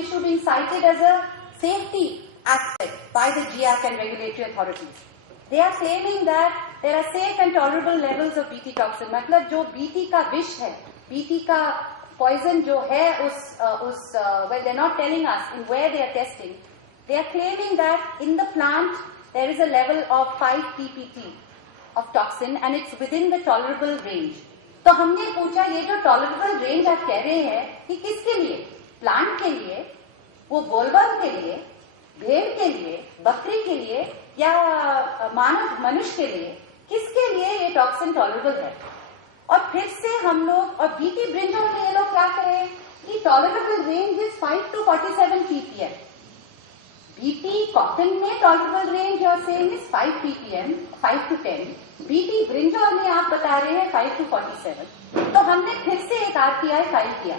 issue being cited as a safety aspect by the GIAC and regulatory authorities. They are claiming that there are safe and tolerable levels of BT toxin. मतलब जो BT का विष है, BT का poison जो है well, they're not telling us in where they are testing. They are claiming that in the plant there is a level of 5 ppt of toxin and it's within the tolerable range. तो हमने पूछा ये जो tolerable range आप कह रहे हैं कि किसके लिए? प्लांट के लिए, वो बोलवर्म के लिए, भेड़ के लिए, बकरी के लिए या मानव मनुष्य के लिए, किसके लिए ये टॉक्सिन टॉलरेबल है? और फिर से हम लोग और बीटी ब्रिंजल में ये लोग क्या करें कि tolerable range is 5 to 47 ppm. BT cotton में टॉलरेबल रेंज और same is 5 ppm, 5 to 10. BT brinjal में आप बता रहे हैं 5 to 47. तो हमने फिर से एक RTI फाइल किया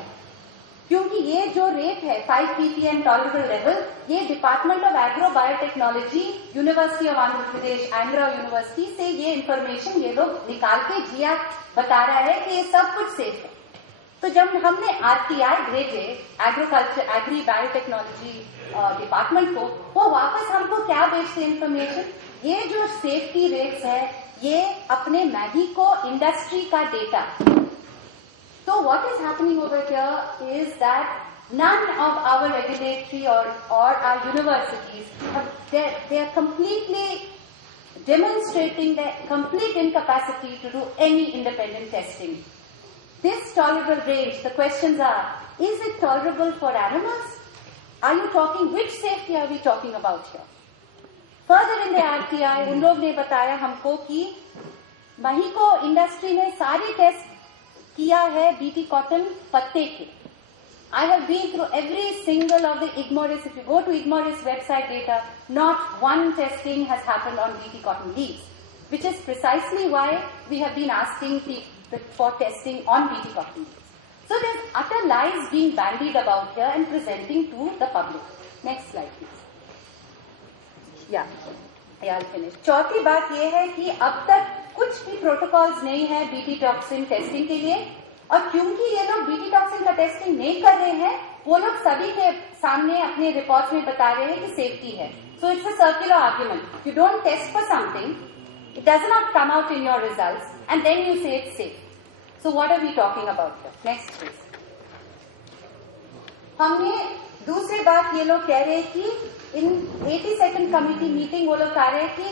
क्योंकि ये जो रेट है 5 ppm टॉलरेबल लेवल, ये department of agro biotechnology, university of Andhra Pradesh, Andhra university से ये इंफॉर्मेशन ये लोग निकाल के GIAC बता रहा है कि ये सब कुछ सेफ है. तो जब हमने RTI भेजे एग्रीकल्चर एग्री बायोटेक्नोलॉजी डिपार्टमेंट को, वो वापस हमको क्या भेजते इंफॉर्मेशन, ये जो सेफ्टी रेट्स है ये अपने मैगी-को इंडस्ट्री का data. So what is happening over here is that none of our regulatory or our universities, they are completely demonstrating their complete incapacity to do any independent testing. This tolerable range, the questions are, is it tolerable for animals? Are you talking, which safety are we talking about here? Further in the RTI, उन लोग ने बताया हमको कि Mahyco industry ने सारे test किया है बीटी कॉटन पत्ते के. I have been through every single of the Igmoris. If you go to Igmoris website data, not one testing has happened on BT cotton leaves, which is precisely why we have been asking for testing on BT cotton leaves. So there's utter lies being bandied about here and presenting to the public. Next slide, please. Yeah, I'll finish. चौथी बात ये है कि अब तक कुछ भी protocols नहीं है बीटी टॉक्सिन टेस्टिंग के लिए, और क्योंकि ये लोग बीटी टॉक्सिन का टेस्टिंग नहीं कर रहे हैं, वो लोग सभी के सामने अपने रिपोर्ट्स में बता रहे हैं कि सेफ्टी है. So it's a circular argument. You don't test for something, it does not come out in your results and then you say it's safe. So what are we talking about here? Next please. हमने दूसरी बात ये लोग कह रहे हैं कि इन 82nd committee meeting वो लोग कह रहे हैं कि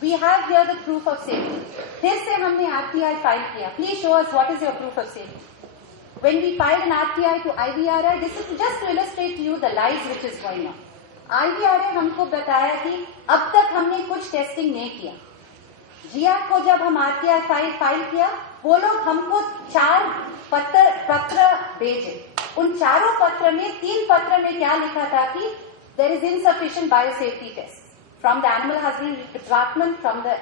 we have here the proof of safety. फिर से हमने RTI फाइल किया. Please show us what is your proof of safety. When we filed an RTI to IVRI, this is just to illustrate to you the lies which is going on. IVRI हमको बताया कि अब तक हमने कुछ testing नहीं किया. GIAC को जब हम RTI फाइल किया, वो लोग हमको 4 पत्र भेजे. उन चारों पत्र में 3 पत्र में क्या लिखा था कि there is insufficient biosafety tests. From the animal husbandry department, from the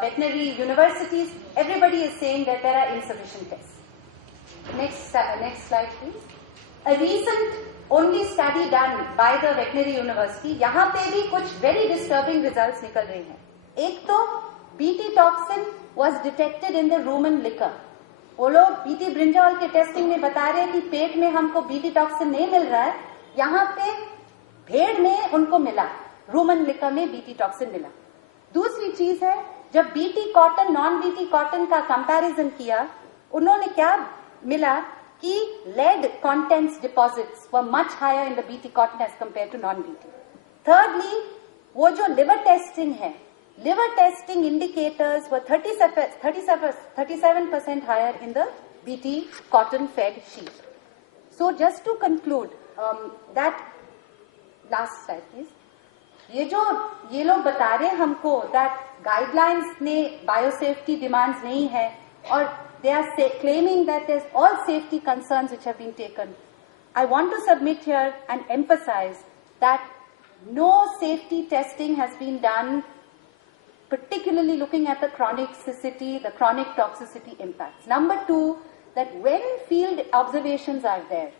veterinary universities, everybody is saying that there are insufficient tests. Next slide, please. A recent only study done by the veterinary university, यहाँ पे भी कुछ very disturbing results निकल रहे हैं. एक तो BT toxin was detected in the rumen liquor. वो लोग BT ब्रिंजॉल के टेस्टिंग में बता रहे हैं कि पेट में हमको BT toxin नहीं मिल रहा है, यहाँ पे भेड़ में उनको मिला, रूमन लिकर में बीटी टॉक्सिन मिला. दूसरी चीज है, जब BT cotton non BT cotton का कंपैरिजन किया, उन्होंने क्या मिला कि lead contents deposits were much higher in the BT cotton as compare to non BT. Thirdly, वो जो लिवर टेस्टिंग है, liver testing indicators were 37% higher in the BT cotton fed sheep. So just to conclude that, last slide please. ये लोग बता रहे हैं हमको that guidelines ने बायोसेफ्टी डिमांड्स नहीं है, और they are claiming that there is all safety concerns which have been taken. I want to submit here and emphasise that no safety testing has been done, particularly looking at the chronicity, the chronic toxicity impacts. Number 2, that when field observations are there,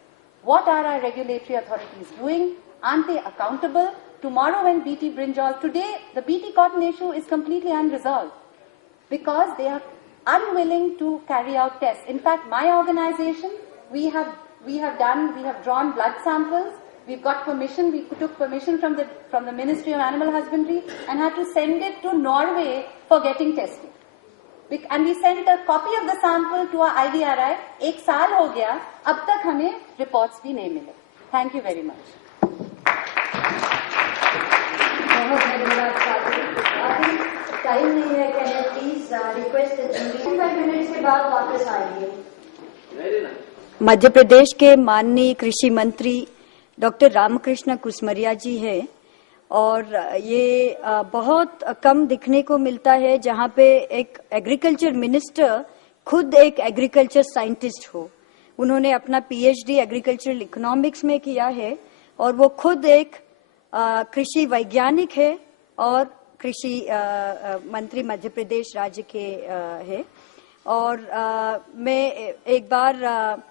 what are our regulatory authorities doing? Aren't they accountable? Tomorrow when BT brinjal, today the BT cotton issue is completely unresolved because they are unwilling to carry out tests. In fact, my organization, we have drawn blood samples we've got permission. We took permission from the Ministry of Animal Husbandry and had to send it to Norway for getting tested. And we sent a copy of the sample to our IVRI. 1 साल हो गया, अब तक हमें reports भी नहीं मिले. Thank you very much. बहुत धन्यवाद साथी. टाइम नहीं है, can I please request the jury 5 minutes के बाद वापस आएंगे. मध्य प्रदेश के माननीय कृषि मंत्री डॉक्टर रामकृष्ण कुसमरिया जी है और ये बहुत कम दिखने को मिलता है जहां पे एक एग्रीकल्चर मिनिस्टर खुद एक एग्रीकल्चर साइंटिस्ट हो. उन्होंने अपना पीएचडी एग्रीकल्चरल इकोनॉमिक्स में किया है और वो खुद एक कृषि वैज्ञानिक है और कृषि मंत्री मध्य प्रदेश राज्य के है. और मैं एक बार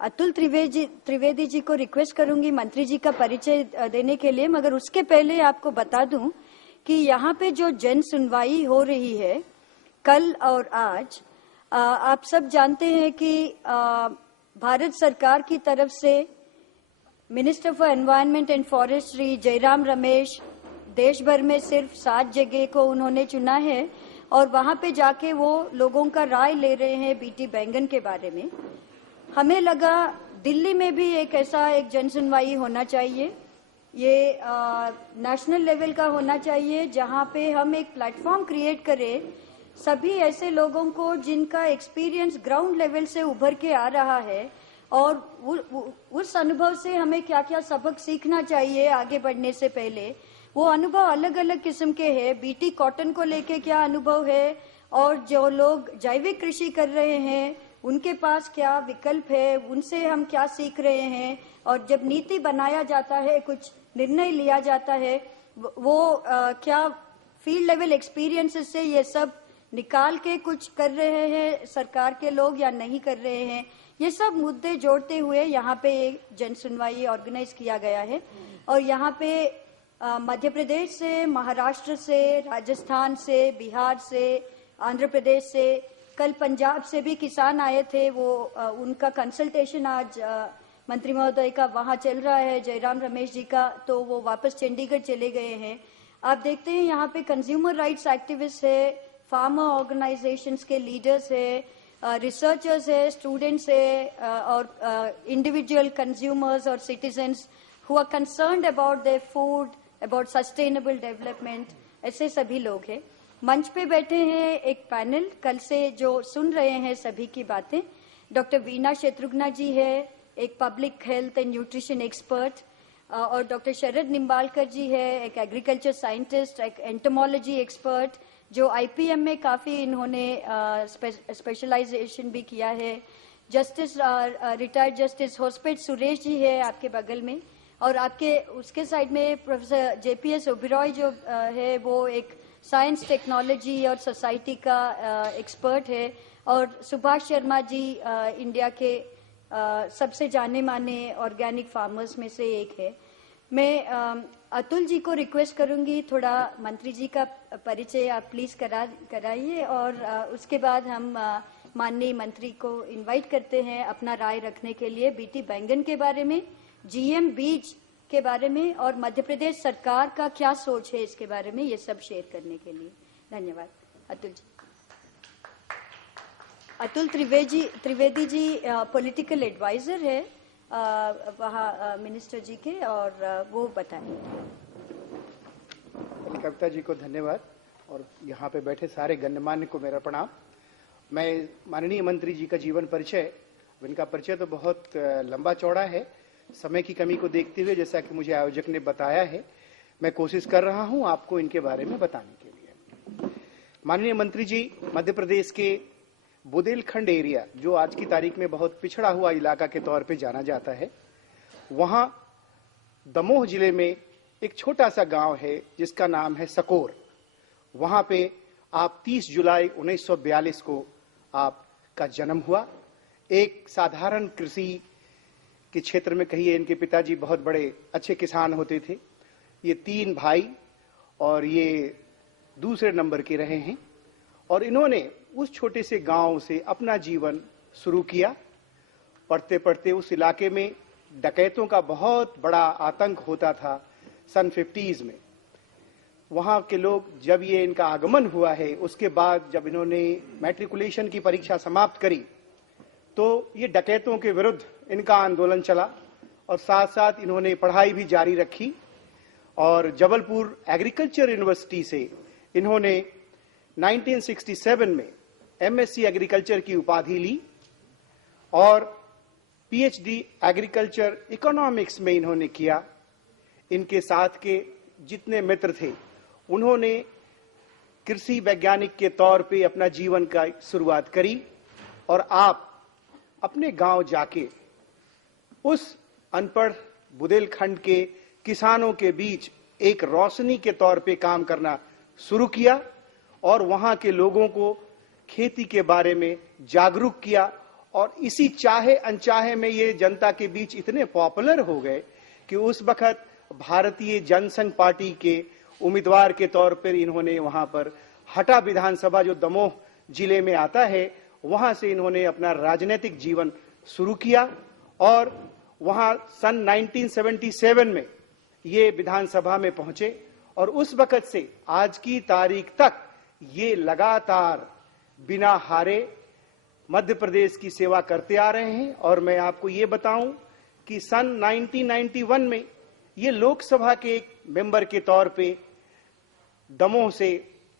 अतुल त्रिवेदी जी को रिक्वेस्ट करूंगी मंत्री जी का परिचय देने के लिए, मगर उसके पहले आपको बता दूं कि यहाँ पे जो जन सुनवाई हो रही है कल और आज, आप सब जानते हैं कि भारत सरकार की तरफ से minister for environment and forestry Jairam Ramesh देश भर में सिर्फ 7 जगह को उन्होंने चुना है और वहां पे जाके वो लोगों का राय ले रहे हैं बीटी बैंगन के बारे में. हमें लगा दिल्ली में भी एक ऐसा एक जन सुनवाई होना चाहिए. ये नेशनल लेवल का होना चाहिए जहां पे हम एक प्लेटफॉर्म क्रिएट करें सभी ऐसे लोगों को जिनका एक्सपीरियंस ग्राउंड लेवल से उभर के आ रहा है और उस अनुभव से हमें क्या क्या सबक सीखना चाहिए आगे बढ़ने से पहले. वो अनुभव अलग अलग किस्म के हैं. बीटी कॉटन को लेके क्या अनुभव है और जो लोग जैविक कृषि कर रहे हैं उनके पास क्या विकल्प है, उनसे हम क्या सीख रहे हैं. और जब नीति बनाया जाता है, कुछ निर्णय लिया जाता है, वो क्या फील्ड लेवल एक्सपीरियंसेस से ये सब निकाल के कुछ कर रहे हैं सरकार के लोग या नहीं कर रहे हैं. ये सब मुद्दे जोड़ते हुए यहाँ पे एक जन सुनवाई ऑर्गेनाइज किया गया है. और यहाँ पे मध्य प्रदेश से, महाराष्ट्र से, राजस्थान से, बिहार से, आंध्र प्रदेश से, कल पंजाब से भी किसान आए थे. वो उनका कंसल्टेशन आज मंत्री महोदय का वहां चल रहा है, जयराम रमेश जी का, तो वो वापस चंडीगढ़ चले गए हैं. आप देखते हैं यहाँ पे कंज्यूमर राइट्स एक्टिविस्ट है, फार्मर ऑर्गेनाइजेशंस के लीडर्स है, रिसर्चर्स है, स्टूडेंट्स है और इंडिविजुअल कंज्यूमर्स और citizens who are concerned about their food, about sustainable development, ऐसे सभी लोग हैं. मंच पे बैठे हैं एक पैनल, कल से जो सुन रहे हैं सभी की बातें. डॉक्टर वीणा शत्रुघ्ना जी है, एक public health and nutrition expert, और डॉक्टर शरद निम्बालकर जी है, एक एग्रीकल्चर साइंटिस्ट, एक एंटोमोलॉजी एक्सपर्ट, जो आईपीएम में काफी इन्होंने स्पेशलाइजेशन भी किया है. Justice retired justice Hospet Suresh ji है आपके बगल में, और आपके उसके साइड में प्रोफेसर जेपीएस ओबेरॉय जो है वो एक साइंस, टेक्नोलॉजी और सोसाइटी का एक्सपर्ट है. और सुभाष शर्मा जी इंडिया के सबसे जाने माने ऑर्गेनिक फार्मर्स में से एक है. मैं अतुल जी को रिक्वेस्ट करूंगी थोड़ा मंत्री जी का परिचय आप प्लीज कराइए और उसके बाद हम माननीय मंत्री को इनवाइट करते हैं अपना राय रखने के लिए बीटी बैंगन के बारे में, जीएम बीज के बारे में और मध्य प्रदेश सरकार का क्या सोच है इसके बारे में, ये सब शेयर करने के लिए. धन्यवाद. अतुल जी. अतुल त्रिवेदी जी पॉलिटिकल एडवाइजर है वहाँ मिनिस्टर जी के, और वो बताएंगे. कविता जी को धन्यवाद और यहाँ पे बैठे सारे गण्यमान्य को मेरा प्रणाम. मैं माननीय मंत्री जी का जीवन परिचय, इनका परिचय तो बहुत लंबा चौड़ा है. समय की कमी को देखते हुए जैसा कि मुझे आयोजक ने बताया है, मैं कोशिश कर रहा हूं आपको इनके बारे में बताने के लिए. माननीय मंत्री जी मध्य प्रदेश के बुंदेलखंड एरिया, जो आज की तारीख में बहुत पिछड़ा हुआ इलाका के तौर पे जाना जाता है, वहां दमोह जिले में एक छोटा सा गांव है जिसका नाम है सकोर. वहां पे आप 30 जुलाई 1942 को आपका जन्म हुआ. एक साधारण कृषि के क्षेत्र में, कहिए इनके पिताजी बहुत बड़े अच्छे किसान होते थे. ये 3 भाई और ये दूसरे नंबर के रहे हैं और इन्होंने उस छोटे से गांव से अपना जीवन शुरू किया. पढ़ते पढ़ते उस इलाके में डकैतों का बहुत बड़ा आतंक होता था सन 50s में। वहां के लोग, जब ये इनका आगमन हुआ है, उसके बाद जब इन्होंने मैट्रिकुलेशन की परीक्षा समाप्त करी तो ये डकैतों के विरुद्ध इनका आंदोलन चला और साथ साथ इन्होंने पढ़ाई भी जारी रखी और जबलपुर एग्रीकल्चर यूनिवर्सिटी से इन्होंने 1967 में एमएससी एग्रीकल्चर की उपाधि ली और पीएचडी एग्रीकल्चर इकोनॉमिक्स में इन्होंने किया। इनके साथ के जितने मित्र थे उन्होंने कृषि वैज्ञानिक के तौर पे अपना जीवन का शुरुआत करी और आप अपने गांव जाके उस अनपढ़ बुंदेलखंड के किसानों के बीच एक रोशनी के तौर पे काम करना शुरू किया और वहां के लोगों को खेती के बारे में जागरूक किया और इसी चाहे अनचाहे में ये जनता के बीच इतने पॉपुलर हो गए कि उस वक्त भारतीय जनसंघ पार्टी के उम्मीदवार के तौर पर इन्होंने वहां पर हटा विधानसभा जो दमोह जिले में आता है, वहां से इन्होंने अपना राजनीतिक जीवन शुरू किया और वहां सन 1977 में ये विधानसभा में पहुंचे और उस वक्त से आज की तारीख तक ये लगातार बिना हारे मध्य प्रदेश की सेवा करते आ रहे हैं। और मैं आपको ये बताऊं कि सन 1991 में ये लोकसभा के एक मेंबर के तौर पे दमोह से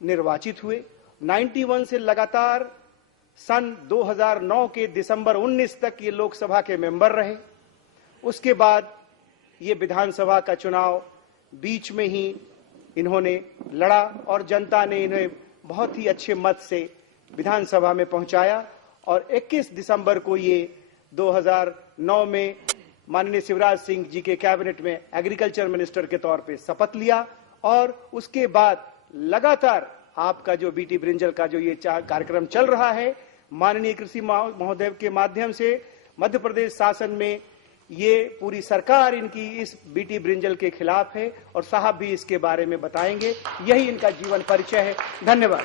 निर्वाचित हुए। 91 से लगातार सन 2009 के दिसंबर 19 तक ये लोकसभा के मेंबर रहे। उसके बाद ये विधानसभा का चुनाव बीच में ही इन्होंने लड़ा और जनता ने इन्हें बहुत ही अच्छे मत से विधानसभा में पहुंचाया और 21 दिसंबर को ये 2009 में माननीय शिवराज सिंह जी के कैबिनेट में एग्रीकल्चर मिनिस्टर के तौर पे शपथ लिया और उसके बाद लगातार आपका जो बीटी ब्रिंजल का जो ये कार्यक्रम चल रहा है, माननीय कृषि महोदय के माध्यम से मध्य प्रदेश शासन में ये पूरी सरकार इनकी इस बीटी ब्रिंजल के खिलाफ है और साहब भी इसके बारे में बताएंगे। यही इनका जीवन परिचय है। धन्यवाद।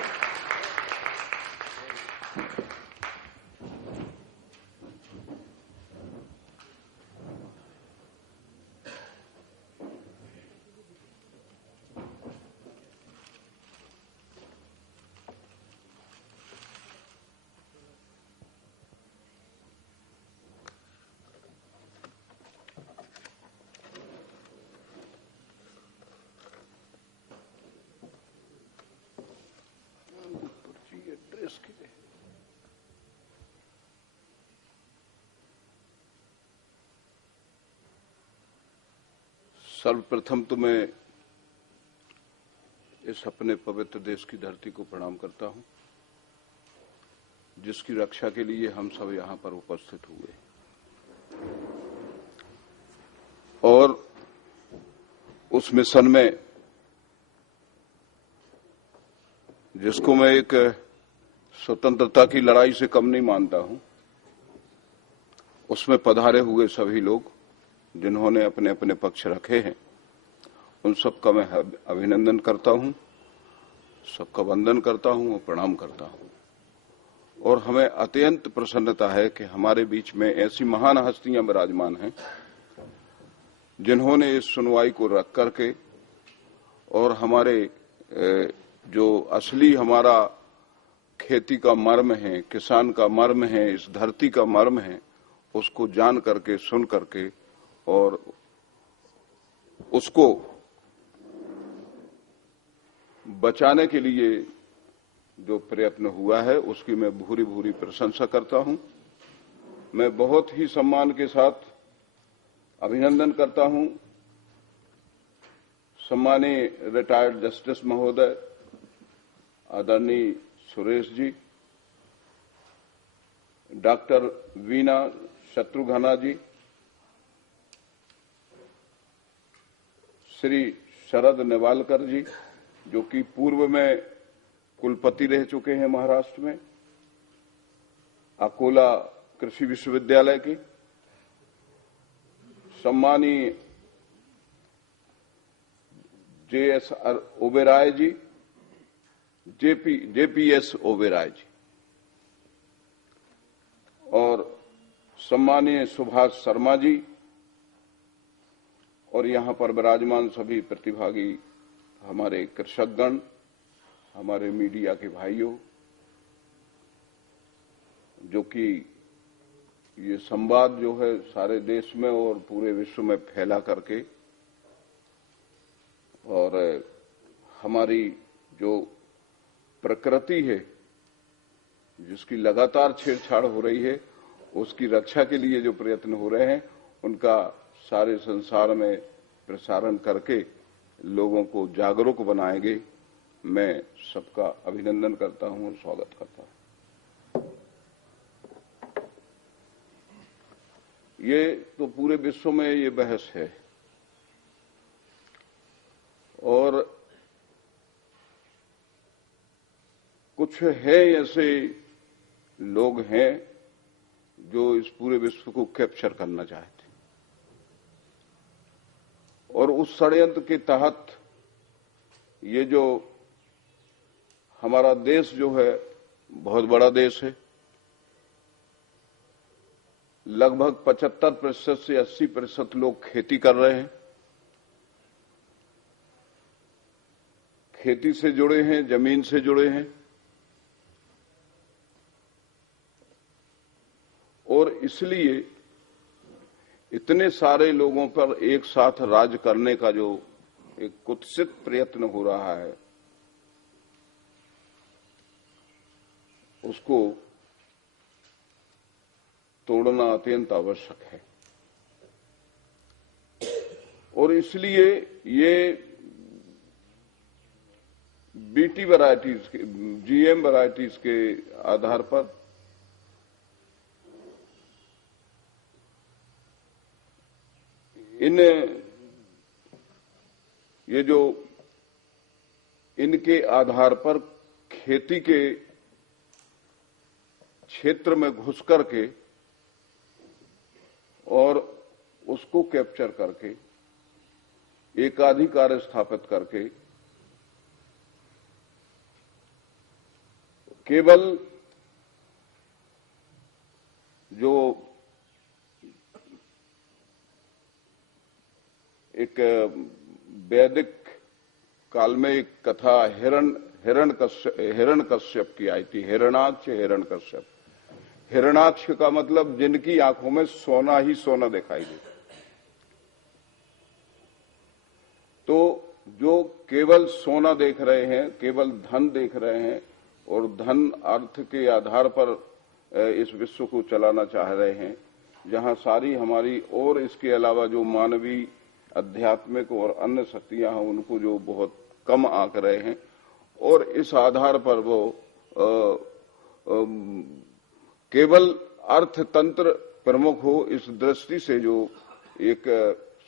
सर्वप्रथम तो मैं इस अपने पवित्र देश की धरती को प्रणाम करता हूं, जिसकी रक्षा के लिए हम सब यहां पर उपस्थित हुए और उस मिशन में जिसको मैं एक स्वतंत्रता की लड़ाई से कम नहीं मानता हूं, उसमें पधारे हुए सभी लोग जिन्होंने अपने अपने पक्ष रखे हैं, उन सबका मैं अभिनंदन करता हूं, सबका वंदन करता हूं और प्रणाम करता हूं। और हमें अत्यंत प्रसन्नता है कि हमारे बीच में ऐसी महान हस्तियां विराजमान हैं जिन्होंने इस सुनवाई को रख करके और हमारे जो असली हमारा खेती का मर्म है, किसान का मर्म है, इस धरती का मर्म है, उसको जान करके, सुन करके और उसको बचाने के लिए जो प्रयत्न हुआ है उसकी मैं भूरी भूरी प्रशंसा करता हूं। मैं बहुत ही सम्मान के साथ अभिनंदन करता हूं सम्मानीय रिटायर्ड जस्टिस महोदय आदरणीय सुरेश जी, डॉक्टर वीना शत्रुघ्ना जी, श्री शरद नेवालकर जी जो कि पूर्व में कुलपति रह चुके हैं महाराष्ट्र में अकोला कृषि विश्वविद्यालय की, सम्मानीय JS ओबेराय जी, JPS ओबेराय जी और सम्मानीय सुभाष शर्मा जी, और यहाँ पर विराजमान सभी प्रतिभागी, हमारे कृषकगण, हमारे मीडिया के भाइयों, जो कि ये संवाद जो है सारे देश में और पूरे विश्व में फैला करके और हमारी जो प्रकृति है जिसकी लगातार छेड़छाड़ हो रही है, उसकी रक्षा के लिए जो प्रयत्न हो रहे हैं, उनका सारे संसार में प्रसारण करके लोगों को जागरूक बनाएंगे। मैं सबका अभिनंदन करता हूं और स्वागत करता हूं। ये तो पूरे विश्व में ये बहस है और कुछ है ऐसे लोग हैं जो इस पूरे विश्व को कैप्चर करना चाहते हैं और उस षड्यंत्र के तहत ये जो हमारा देश जो है बहुत बड़ा देश है, लगभग 75% से 80% लोग खेती कर रहे हैं, खेती से जुड़े हैं, जमीन से जुड़े हैं और इसलिए इतने सारे लोगों पर एक साथ राज करने का जो एक कुत्सित प्रयत्न हो रहा है, उसको तोड़ना अत्यंत आवश्यक है। और इसलिए ये बीटी वैरायटीज के, जीएम वैरायटीज के आधार पर इनके आधार पर खेती के क्षेत्र में घुस करके और उसको कैप्चर करके एकाधिकार स्थापित करके केवल जो एक वैदिक काल में एक कथा हिरण्यकश्यप की आई थी, हिरणाक्ष हिरण्यकश्यप। हिरणाक्ष का मतलब जिनकी आंखों में सोना ही सोना दिखाई दे। तो जो केवल सोना देख रहे हैं, केवल धन देख रहे हैं और धन अर्थ के आधार पर इस विश्व को चलाना चाह रहे हैं, जहां सारी हमारी और इसके अलावा जो मानवीय, आध्यात्मिक और अन्य शक्तियां हैं उनको जो बहुत कम आंक रहे हैं और इस आधार पर वो केवल अर्थतंत्र प्रमुख हो, इस दृष्टि से जो एक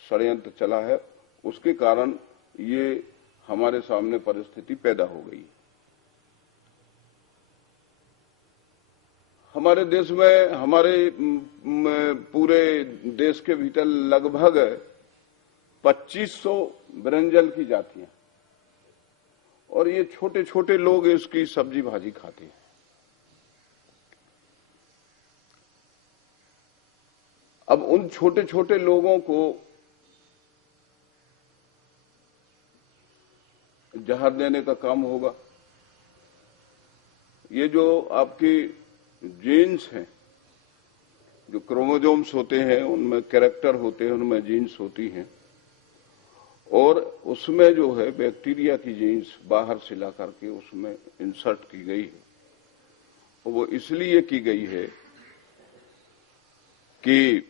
षड्यंत्र चला है, उसके कारण ये हमारे सामने परिस्थिति पैदा हो गई। हमारे देश में, हमारे पूरे देश के भीतर लगभग 2500 ब्रंजल की जातियां और ये छोटे छोटे लोग इसकी सब्जी भाजी खाते हैं। अब उन छोटे छोटे लोगों को जहर देने का काम होगा। ये जो आपकी जीन्स हैं, जो क्रोमोसोम्स होते हैं, उनमें कैरेक्टर होते हैं, उनमें जीन्स होती हैं और उसमें जो है बैक्टीरिया की जीन्स बाहर से ला करके उसमें इंसर्ट की गई है। वो इसलिए की गई है कि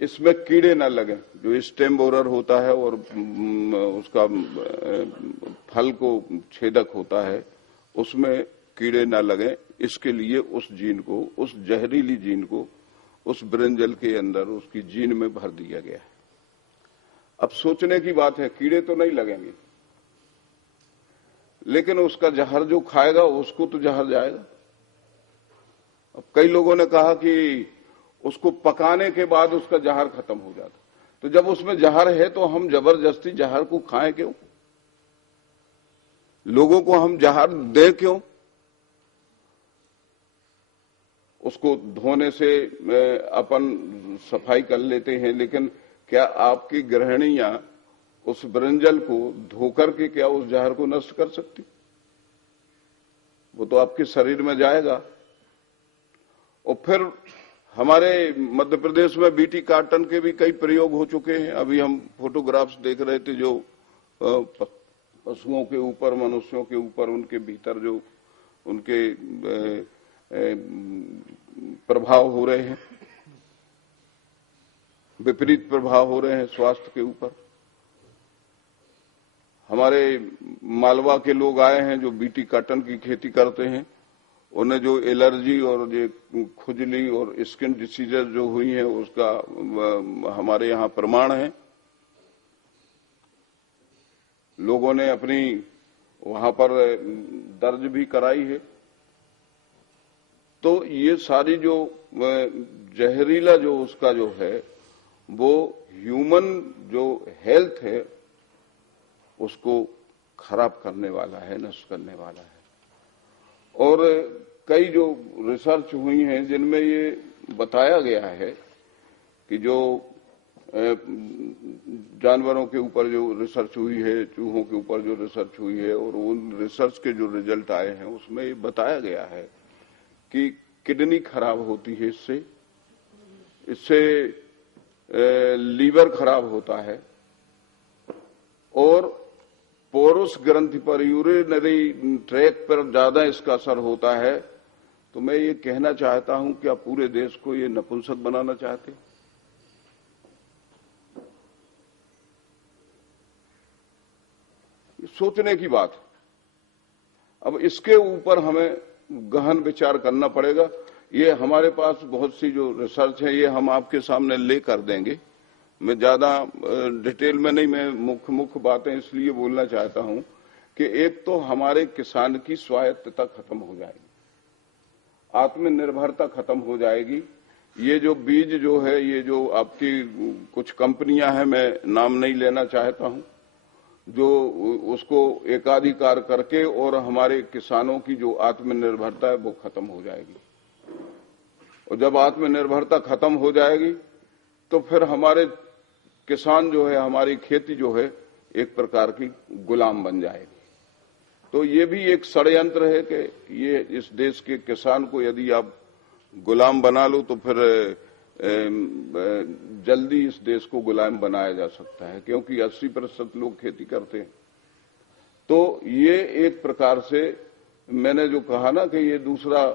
इसमें कीड़े न लगे। जो स्टेम बोरर होता है और उसका फल को छेदक होता है, उसमें कीड़े न लगे, इसके लिए उस जीन को, उस जहरीली जीन को उस ब्रंजल के अंदर उसकी जीन में भर दिया गया है। अब सोचने की बात है, कीड़े तो नहीं लगेंगे, लेकिन उसका जहर जो खाएगा उसको तो जहर जाएगा। अब कई लोगों ने कहा कि उसको पकाने के बाद उसका जहर खत्म हो जाता, तो जब उसमें जहर है तो हम जबरदस्ती जहर को खाएं क्यों? लोगों को हम जहर दें क्यों? उसको धोने से अपन सफाई कर लेते हैं, लेकिन क्या आपकी गृहिणियां उस ब्रिंजल को धोकर के क्या उस जहर को नष्ट कर सकती? वो तो आपके शरीर में जाएगा। और फिर हमारे मध्य प्रदेश में बीटी कार्टन के भी कई प्रयोग हो चुके हैं। अभी हम फोटोग्राफ्स देख रहे थे जो पशुओं के ऊपर, मनुष्यों के ऊपर, उनके भीतर जो उनके प्रभाव हो रहे हैं, विपरीत प्रभाव हो रहे हैं स्वास्थ्य के ऊपर। हमारे मालवा के लोग आए हैं जो बीटी कॉटन की खेती करते हैं, उन्हें जो एलर्जी और ये खुजली और स्किन डिसीजेज जो हुई है उसका हमारे यहाँ प्रमाण है। लोगों ने अपनी वहां पर दर्ज भी कराई है। तो ये सारी जो जहरीला जो उसका जो है वो ह्यूमन जो हेल्थ है उसको खराब करने वाला है, नष्ट करने वाला है। और कई जो रिसर्च हुई हैं जिनमें ये बताया गया है कि जो जानवरों के ऊपर जो रिसर्च हुई है, चूहों के ऊपर जो रिसर्च हुई है, और उन रिसर्च के जो रिजल्ट आए हैं उसमें ये बताया गया है कि किडनी खराब होती है इससे लीवर खराब होता है, और पोरस ग्रंथि पर, यूरिनरी ट्रैक पर ज्यादा इसका असर होता है। तो मैं ये कहना चाहता हूं कि आप पूरे देश को ये नपुंसक बनाना चाहते, सोचने की बात। अब इसके ऊपर हमें गहन विचार करना पड़ेगा। ये हमारे पास बहुत सी जो रिसर्च है ये हम आपके सामने ले कर देंगे। मैं ज्यादा डिटेल में नहीं, मैं मुख्य बातें इसलिए बोलना चाहता हूं कि एक तो हमारे किसान की स्वायत्तता खत्म हो जाएगी, आत्मनिर्भरता खत्म हो जाएगी। ये जो बीज जो है, ये जो आपकी कुछ कंपनियां हैं, मैं नाम नहीं लेना चाहता हूं, जो उसको एकाधिकार करके और हमारे किसानों की जो आत्मनिर्भरता है वो खत्म हो जाएगी। और जब आत्मनिर्भरता खत्म हो जाएगी तो फिर हमारे किसान जो है, हमारी खेती जो है, एक प्रकार की गुलाम बन जाएगी। तो ये भी एक षड्यंत्र है कि ये इस देश के किसान को यदि आप गुलाम बना लो तो फिर जल्दी इस देश को गुलाम बनाया जा सकता है, क्योंकि 80% लोग खेती करते हैं। तो ये एक प्रकार से मैंने जो कहा ना कि ये दूसरा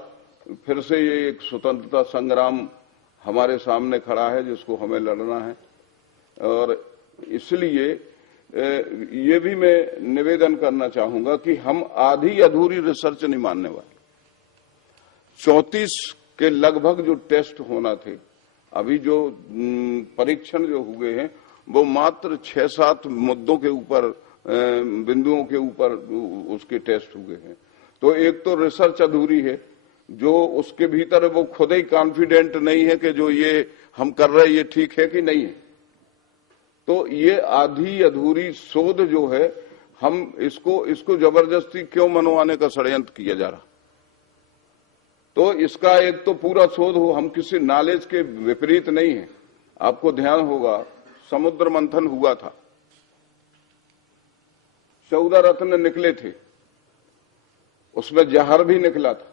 फिर से ये एक स्वतंत्रता संग्राम हमारे सामने खड़ा है जिसको हमें लड़ना है। और इसलिए ये भी मैं निवेदन करना चाहूंगा कि हम आधी अधूरी रिसर्च नहीं मानने वाले। 34 के लगभग जो टेस्ट होना थे, अभी जो परीक्षण जो हुए हैं वो मात्र 6-7 मुद्दों के ऊपर, बिंदुओं के ऊपर उसके टेस्ट हुए हैं। तो एक तो रिसर्च अधूरी है, जो उसके भीतर वो खुद ही कॉन्फिडेंट नहीं है कि जो ये हम कर रहे हैं ये ठीक है कि नहीं है। तो ये आधी अधूरी शोध जो है, हम इसको जबरदस्ती क्यों मनवाने का षड्यंत्र किया जा रहा। तो इसका एक तो पूरा शोध हो, हम किसी नॉलेज के विपरीत नहीं है। आपको ध्यान होगा समुद्र मंथन हुआ था, 14 रत्न निकले थे, उसमें जहर भी निकला था।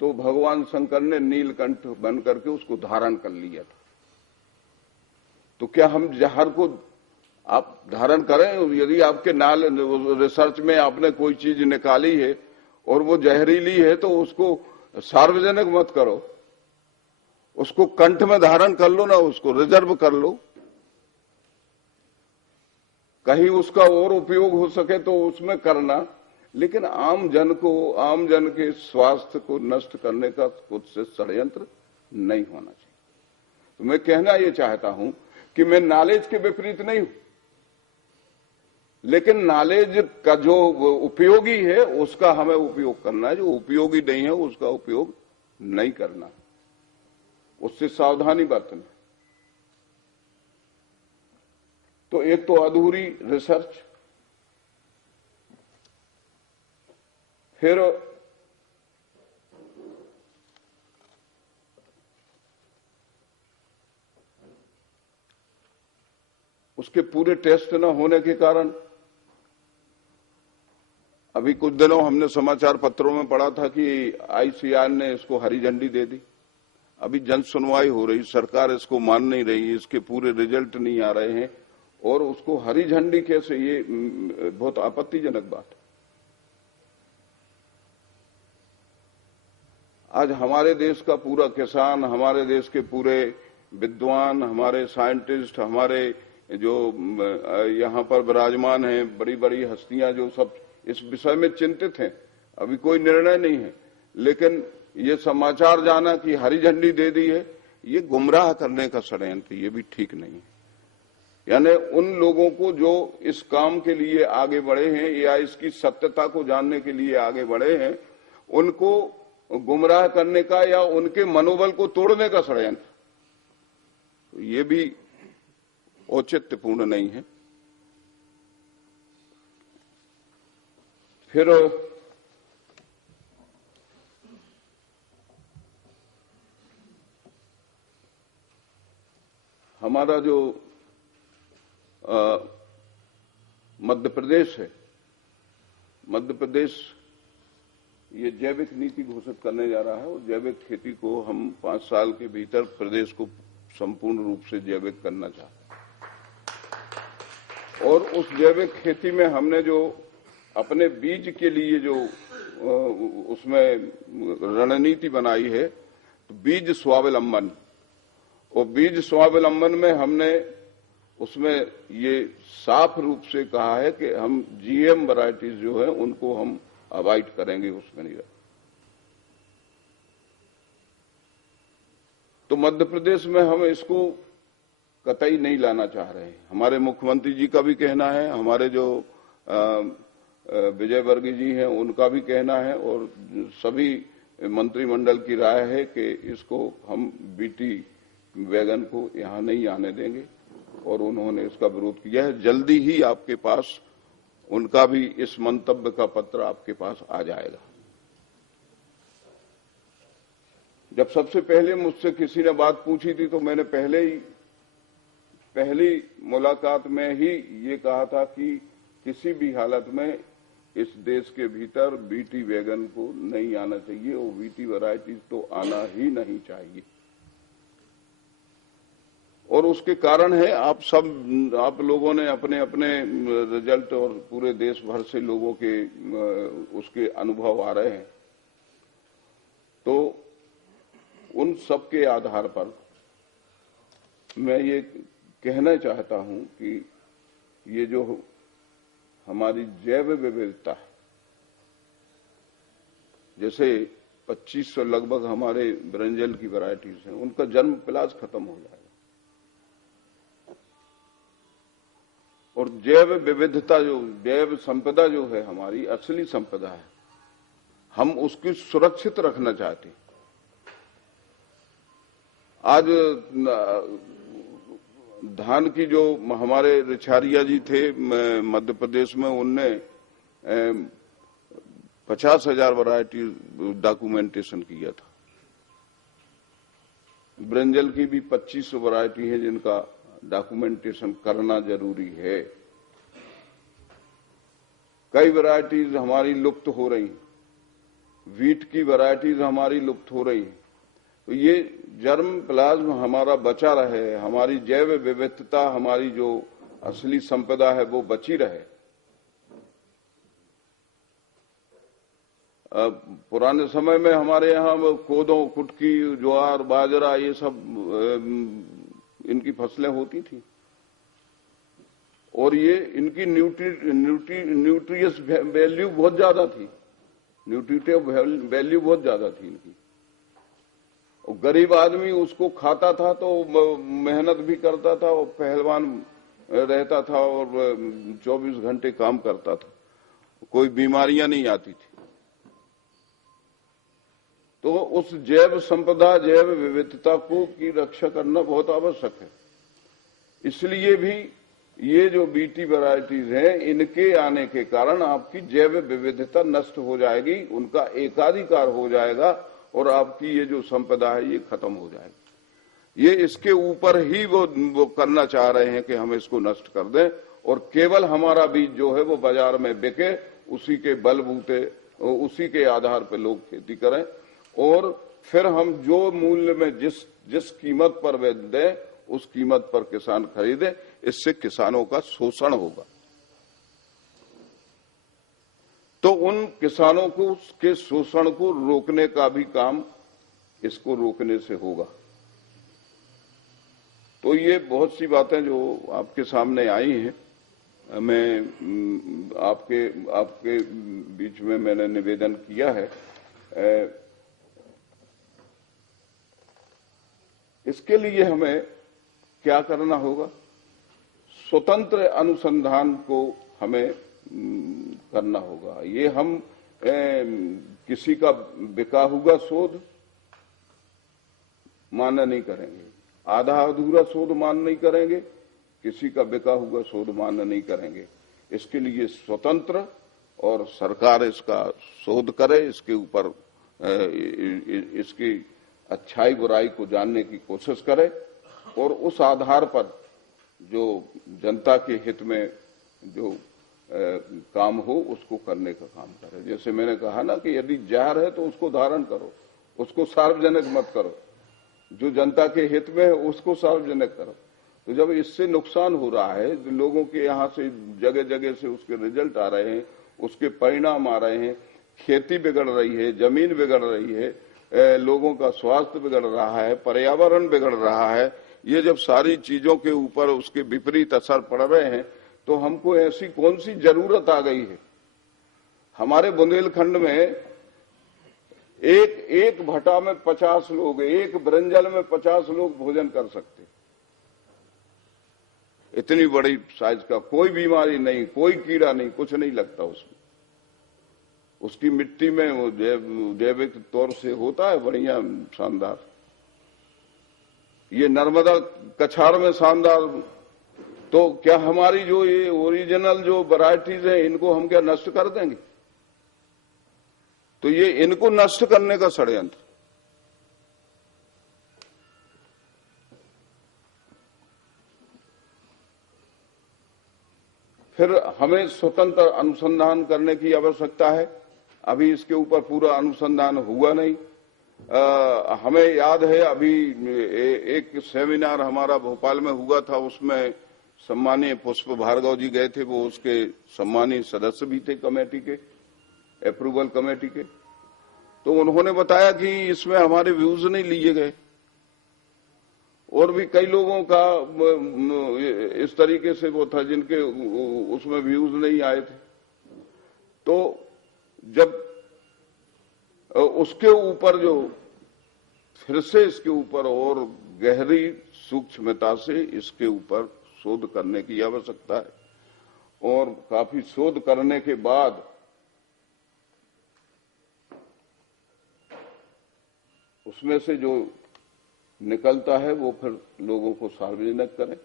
तो भगवान शंकर ने नीलकंठ बन करके उसको धारण कर लिया था। तो क्या हम जहर को आप धारण करें? यदि आपके रिसर्च में आपने कोई चीज निकाली है और वो जहरीली है तो उसको सार्वजनिक मत करो, उसको कंठ में धारण कर लो ना, उसको रिजर्व कर लो, कहीं उसका और उपयोग हो सके तो उसमें करना। लेकिन आम जन के स्वास्थ्य को नष्ट करने का खुद से षड्यंत्र नहीं होना चाहिए। तो मैं कहना ये चाहता हूं कि मैं नॉलेज के विपरीत नहीं हूं, लेकिन नॉलेज का जो उपयोगी है उसका हमें उपयोग करना है, जो उपयोगी नहीं है उसका उपयोग नहीं करना, उससे सावधानी बरतना। तो एक तो अधूरी रिसर्च, फिर उसके पूरे टेस्ट न होने के कारण अभी कुछ दिनों हमने समाचार पत्रों में पढ़ा था कि ICAR ने इसको हरी झंडी दे दी। अभी जन सुनवाई हो रही, सरकार इसको मान नहीं रही, इसके पूरे रिजल्ट नहीं आ रहे हैं और उसको हरी झंडी कैसे, ये बहुत आपत्तिजनक बात है। आज हमारे देश का पूरा किसान, हमारे देश के पूरे विद्वान, हमारे साइंटिस्ट, हमारे जो यहाँ पर विराजमान हैं बड़ी बड़ी हस्तियां, जो सब इस विषय में चिंतित हैं। अभी कोई निर्णय नहीं है, लेकिन ये समाचार जाना कि हरी झंडी दे दी है, ये गुमराह करने का षड्यंत्र, ये भी ठीक नहीं है। यानी उन लोगों को जो इस काम के लिए आगे बढ़े हैं या इसकी सत्यता को जानने के लिए आगे बढ़े हैं, उनको गुमराह करने का या उनके मनोबल को तोड़ने का षड्यंत्र, तो ये भी औचित्यपूर्ण नहीं है। फिर हमारा जो मध्य प्रदेश है, मध्य प्रदेश ये जैविक नीति घोषित करने जा रहा है और जैविक खेती को हम 5 साल के भीतर प्रदेश को संपूर्ण रूप से जैविक करना चाहते हैं। और उस जैविक खेती में हमने जो अपने बीज के लिए जो उसमें रणनीति बनाई है, तो बीज स्वावलंबन, और बीज स्वावलंबन में हमने उसमें ये साफ रूप से कहा है कि हम GM वैरायटीज जो है उनको हम अवॉइड करेंगे, उसमें नहीं। तो मध्य प्रदेश में हम इसको कतई नहीं लाना चाह रहे हैं। हमारे मुख्यमंत्री जी का भी कहना है, हमारे जो विजय वर्गीय जी हैं उनका भी कहना है और सभी मंत्रिमंडल की राय है कि इसको हम BT वैगन को यहाँ नहीं आने देंगे और उन्होंने इसका विरोध किया है। जल्दी ही आपके पास उनका भी इस मंतव्य का पत्र आपके पास आ जाएगा। जब सबसे पहले मुझसे किसी ने बात पूछी थी तो मैंने पहली मुलाकात में ही ये कहा था कि किसी भी हालत में इस देश के भीतर BT वैगन को नहीं आना चाहिए और BT वैरायटीज तो आना ही नहीं चाहिए। और उसके कारण है आप लोगों ने अपने अपने रिजल्ट और पूरे देश भर से लोगों के उसके अनुभव आ रहे हैं। तो उन सब के आधार पर मैं ये कहना चाहता हूं कि ये जो हमारी जैव विविधता है, जैसे 2500 लगभग हमारे ब्रिंजल की वैरायटीज हैं, उनका जन्म पिलाज खत्म हो जाएगा। और जैव विविधता जो जैव संपदा जो है हमारी असली संपदा है, हम उसकी सुरक्षित रखना चाहते हैं। आज धान की जो हमारे रिछारिया जी थे मध्य प्रदेश में, उनने 50,000 वैरायटी डॉक्यूमेंटेशन किया था। ब्रिंजल की भी 2500 वैरायटी है जिनका डॉक्यूमेंटेशन करना जरूरी है। कई वैरायटीज हमारी लुप्त हो रही, वीट की वैरायटीज हमारी लुप्त हो रही। तो ये जर्म प्लाज्म हमारा बचा रहे, हमारी जैव विविधता, हमारी जो असली संपदा है वो बची रहे। पुराने समय में हमारे यहाँ कोदो, कुटकी, ज्वार, बाजरा ये सब इनकी फसलें होती थी और ये इनकी न्यूट्रियस वैल्यू बहुत ज्यादा थी, न्यूट्रिटिव वैल्यू बहुत ज्यादा थी इनकी। और गरीब आदमी उसको खाता था तो मेहनत भी करता था और पहलवान रहता था और 24 घंटे काम करता था, कोई बीमारियां नहीं आती थी। तो उस जैव संपदा, जैव विविधता को की रक्षा करना बहुत आवश्यक है। इसलिए भी ये जो BT वैरायटीज हैं, इनके आने के कारण आपकी जैव विविधता नष्ट हो जाएगी, उनका एकाधिकार हो जाएगा और आपकी ये जो संपदा है ये खत्म हो जाएगी। ये इसके ऊपर ही वो करना चाह रहे हैं कि हम इसको नष्ट कर दें और केवल हमारा बीज जो है वो बाजार में बिके, उसी के बलबूते, उसी के आधार पर लोग खेती करें और फिर हम जो मूल्य में जिस कीमत पर वे दें उस कीमत पर किसान खरीदे। इससे किसानों का शोषण होगा। तो उन किसानों को के शोषण को रोकने का भी काम इसको रोकने से होगा। तो ये बहुत सी बातें जो आपके सामने आई हैं, मैं आपके बीच में मैंने निवेदन किया है। इसके लिए हमें क्या करना होगा? स्वतंत्र अनुसंधान को हमें करना होगा। ये हम किसी का बिका हुआ शोध मान्य नहीं करेंगे, आधा अधूरा शोध मान्य नहीं करेंगे, किसी का बिका हुआ शोध मान्य नहीं करेंगे। इसके लिए स्वतंत्र और सरकार इसका शोध करे, इसके ऊपर इसकी अच्छाई बुराई को जानने की कोशिश करे और उस आधार पर जो जनता के हित में जो काम हो उसको करने का काम करे। जैसे मैंने कहा ना कि यदि जहर है तो उसको धारण करो, उसको सार्वजनिक मत करो, जो जनता के हित में है उसको सार्वजनिक करो। तो जब इससे नुकसान हो रहा है, लोगों के यहाँ से जगह जगह से उसके रिजल्ट आ रहे हैं, उसके परिणाम आ रहे हैं, खेती बिगड़ रही है, जमीन बिगड़ रही है, लोगों का स्वास्थ्य बिगड़ रहा है, पर्यावरण बिगड़ रहा है, ये जब सारी चीजों के ऊपर उसके विपरीत असर पड़ रहे हैं तो हमको ऐसी कौन सी जरूरत आ गई है? हमारे बुंदेलखंड में एक भटा में 50 लोग, एक ब्रंजल में 50 लोग भोजन कर सकते। इतनी बड़ी साइज का, कोई बीमारी नहीं, कोई कीड़ा नहीं, कुछ नहीं लगता उसमें। उसकी मिट्टी में वो जैविक तौर से होता है बढ़िया शानदार। ये नर्मदा कछार में शानदार। तो क्या हमारी जो ये ओरिजिनल जो वैरायटीज हैं इनको हम क्या नष्ट कर देंगे? तो ये इनको नष्ट करने का षड्यंत्र। फिर हमें स्वतंत्र अनुसंधान करने की आवश्यकता है। अभी इसके ऊपर पूरा अनुसंधान हुआ नहीं। हमें याद है अभी एक सेमिनार हमारा भोपाल में हुआ था, उसमें सम्मानीय पुष्प भार्गव जी गए थे, वो उसके सम्मानीय सदस्य भी थे कमेटी के, अप्रूवल कमेटी के। तो उन्होंने बताया कि इसमें हमारे व्यूज नहीं लिए गए और भी कई लोगों का इस तरीके से वो था जिनके उसमें व्यूज नहीं आए थे। तो जब उसके ऊपर जो फिर से इसके ऊपर और गहरी सूक्ष्मता से इसके ऊपर शोध करने की आवश्यकता है और काफी शोध करने के बाद उसमें से जो निकलता है वो फिर लोगों को सार्वजनिक करें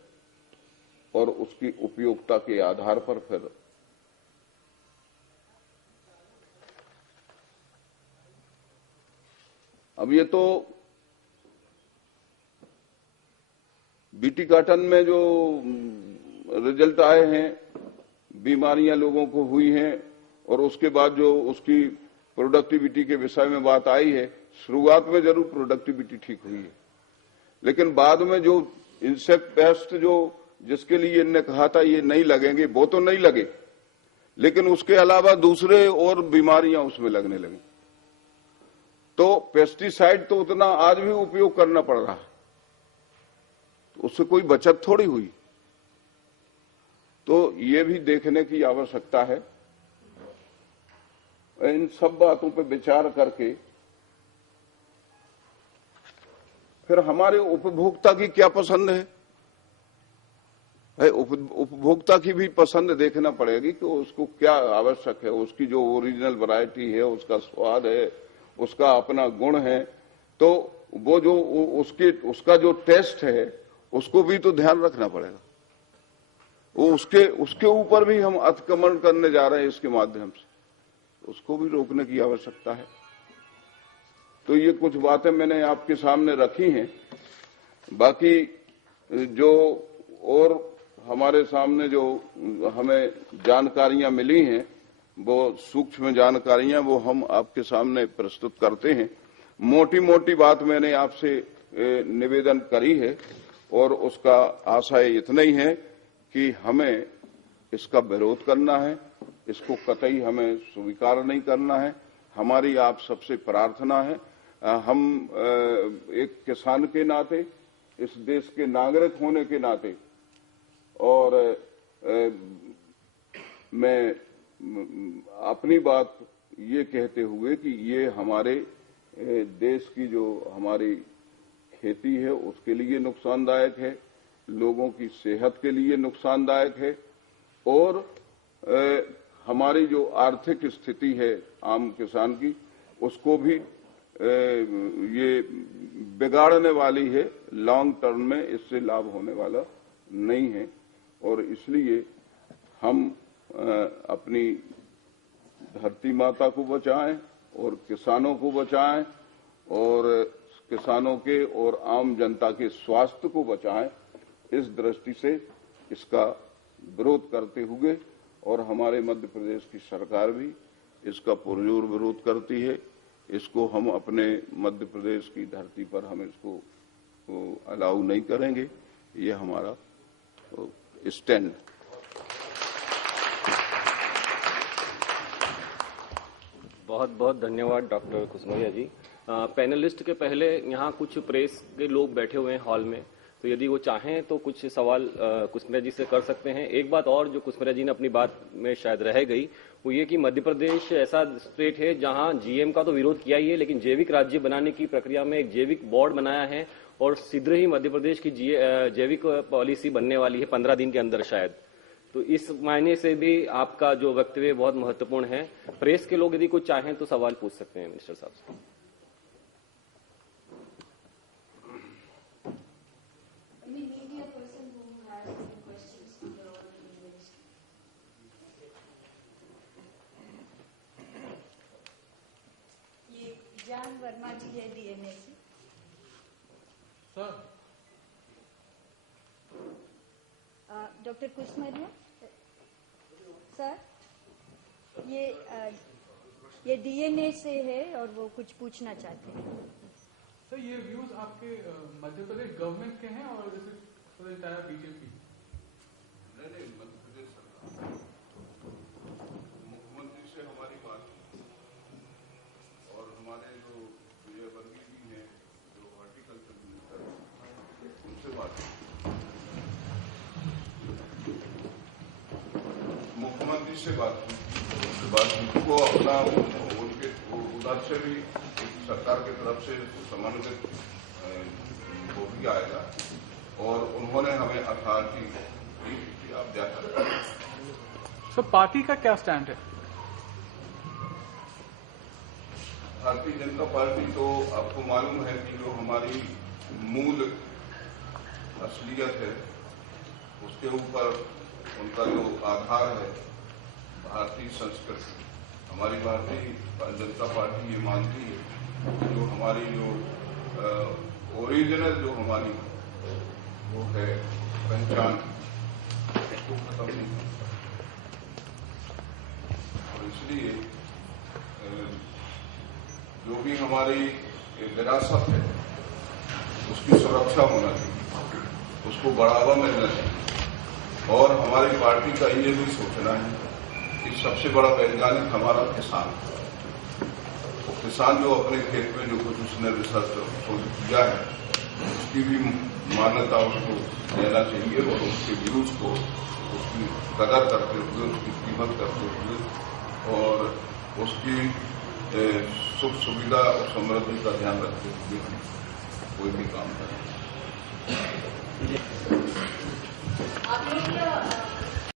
और उसकी उपयोगिता के आधार पर फिर अब ये तो बीटी कॉटन में जो रिजल्ट आए हैं, बीमारियां लोगों को हुई हैं और उसके बाद जो उसकी प्रोडक्टिविटी के विषय में बात आई है, शुरुआत में जरूर प्रोडक्टिविटी ठीक हुई है, लेकिन बाद में जो इंसेक्ट पेस्ट जो जिसके लिए इनने कहा था ये नहीं लगेंगे, वो तो नहीं लगे, लेकिन उसके अलावा दूसरे और बीमारियां उसमें लगने लगी। तो पेस्टिसाइड तो उतना आज भी उपयोग करना पड़ रहा है, तो उससे कोई बचत थोड़ी हुई। तो ये भी देखने की आवश्यकता है। इन सब बातों पे विचार करके फिर हमारे उपभोक्ता की क्या पसंद है, उपभोक्ता की भी पसंद देखना पड़ेगी कि उसको क्या आवश्यक है, उसकी जो ओरिजिनल वैरायटी है, उसका स्वाद है, उसका अपना गुण है, तो वो जो उसका जो टेस्ट है उसको भी तो ध्यान रखना पड़ेगा। वो उसके ऊपर भी हम अतिक्रमण करने जा रहे हैं इसके माध्यम से, उसको भी रोकने की आवश्यकता है। तो ये कुछ बातें मैंने आपके सामने रखी हैं। बाकी जो और हमारे सामने जो हमें जानकारियां मिली हैं, वो सूक्ष्म जानकारियां वो हम आपके सामने प्रस्तुत करते हैं। मोटी मोटी बात मैंने आपसे निवेदन करी है और उसका आशय इतना ही है कि हमें इसका विरोध करना है, इसको कतई हमें स्वीकार नहीं करना है। हमारी आप सबसे प्रार्थना है, हम एक किसान के नाते, इस देश के नागरिक होने के नाते, और मैं अपनी बात ये कहते हुए कि ये हमारे देश की जो हमारी खेती है उसके लिए नुकसानदायक है, लोगों की सेहत के लिए नुकसानदायक है, और हमारी जो आर्थिक स्थिति है आम किसान की उसको भी ये बिगाड़ने वाली है। लॉन्ग टर्म में इससे लाभ होने वाला नहीं है, और इसलिए हम अपनी धरती माता को बचाएं और किसानों को बचाएं और किसानों के और आम जनता के स्वास्थ्य को बचाएं। इस दृष्टि से इसका विरोध करते हुए, और हमारे मध्य प्रदेश की सरकार भी इसका पुरजोर विरोध करती है, इसको हम अपने मध्य प्रदेश की धरती पर हम इसको अलाउ नहीं करेंगे। ये हमारा स्टैंड। बहुत बहुत धन्यवाद डॉक्टर कुसमरिया जी। पैनलिस्ट के पहले यहाँ कुछ प्रेस के लोग बैठे हुए हैं हॉल में, तो यदि वो चाहें तो कुछ सवाल कुसमरिया जी से कर सकते हैं। एक बात और जो कुसमरिया जी ने अपनी बात में शायद रह गई, वो ये कि मध्य प्रदेश ऐसा स्टेट है जहाँ जीएम का तो विरोध किया ही है, लेकिन जैविक राज्य बनाने की प्रक्रिया में एक जैविक बोर्ड बनाया है, और शीघ्र ही मध्य प्रदेश की जैविक पॉलिसी बनने वाली है 15 दिन के अंदर शायद। तो इस मायने से भी आपका जो वक्तव्य बहुत महत्वपूर्ण है। प्रेस के लोग यदि कुछ चाहें तो सवाल पूछ सकते हैं मिनिस्टर साहब से। ये जान वर्मा जी है डीएनए से। सर डॉक्टर कुसमरिया सर, ये डीएनए से है और वो कुछ पूछना चाहते हैं। सर, ये व्यूज आपके मध्य प्रदेश गवर्नमेंट के हैं और जैसे एंटायर बीजेपी? नहीं, मध्य प्रदेश सरकार, मुख्यमंत्री से हमारी बात और हमारे जो विजयवर्गीय जी हैं जो हॉर्टिकल्चर मिनिस्टर, उनसे बात, मुख्यमंत्री से बात को अपना उनके उधर से भी सरकार की तरफ से समन्वित वो भी आएगा, और उन्होंने हमें अथॉरिटी दी कि आप जाकर। सर, पार्टी का क्या स्टैंड है? भारतीय जनता पार्टी तो आपको मालूम है कि जो हमारी मूल असलियत है उसके ऊपर उनका जो आधार है भारतीय संस्कृति। हमारी भारतीय जनता पार्टी ये मानती है जो हमारी जो ओरिजिनल जो हमारी वो है पहचान, उसको खत्म नहीं करता, और इसलिए जो भी हमारी विरासत है उसकी सुरक्षा होना चाहिए, उसको बढ़ावा मिलना चाहिए। और हमारी पार्टी का ये भी सोचना है कि सबसे बड़ा वैज्ञानिक हमारा किसान है। तो किसान जो अपने खेत में जो कुछ उसने रिसर्च किया है उसकी भी मान्यता उसको देना चाहिए, और उसके व्यूज को उसकी कदर करते हुए, उसकी कीमत करते हुए, और उसकी सुख सुविधा और समृद्धि का ध्यान रखते हुए हम कोई भी काम करें। आप लोग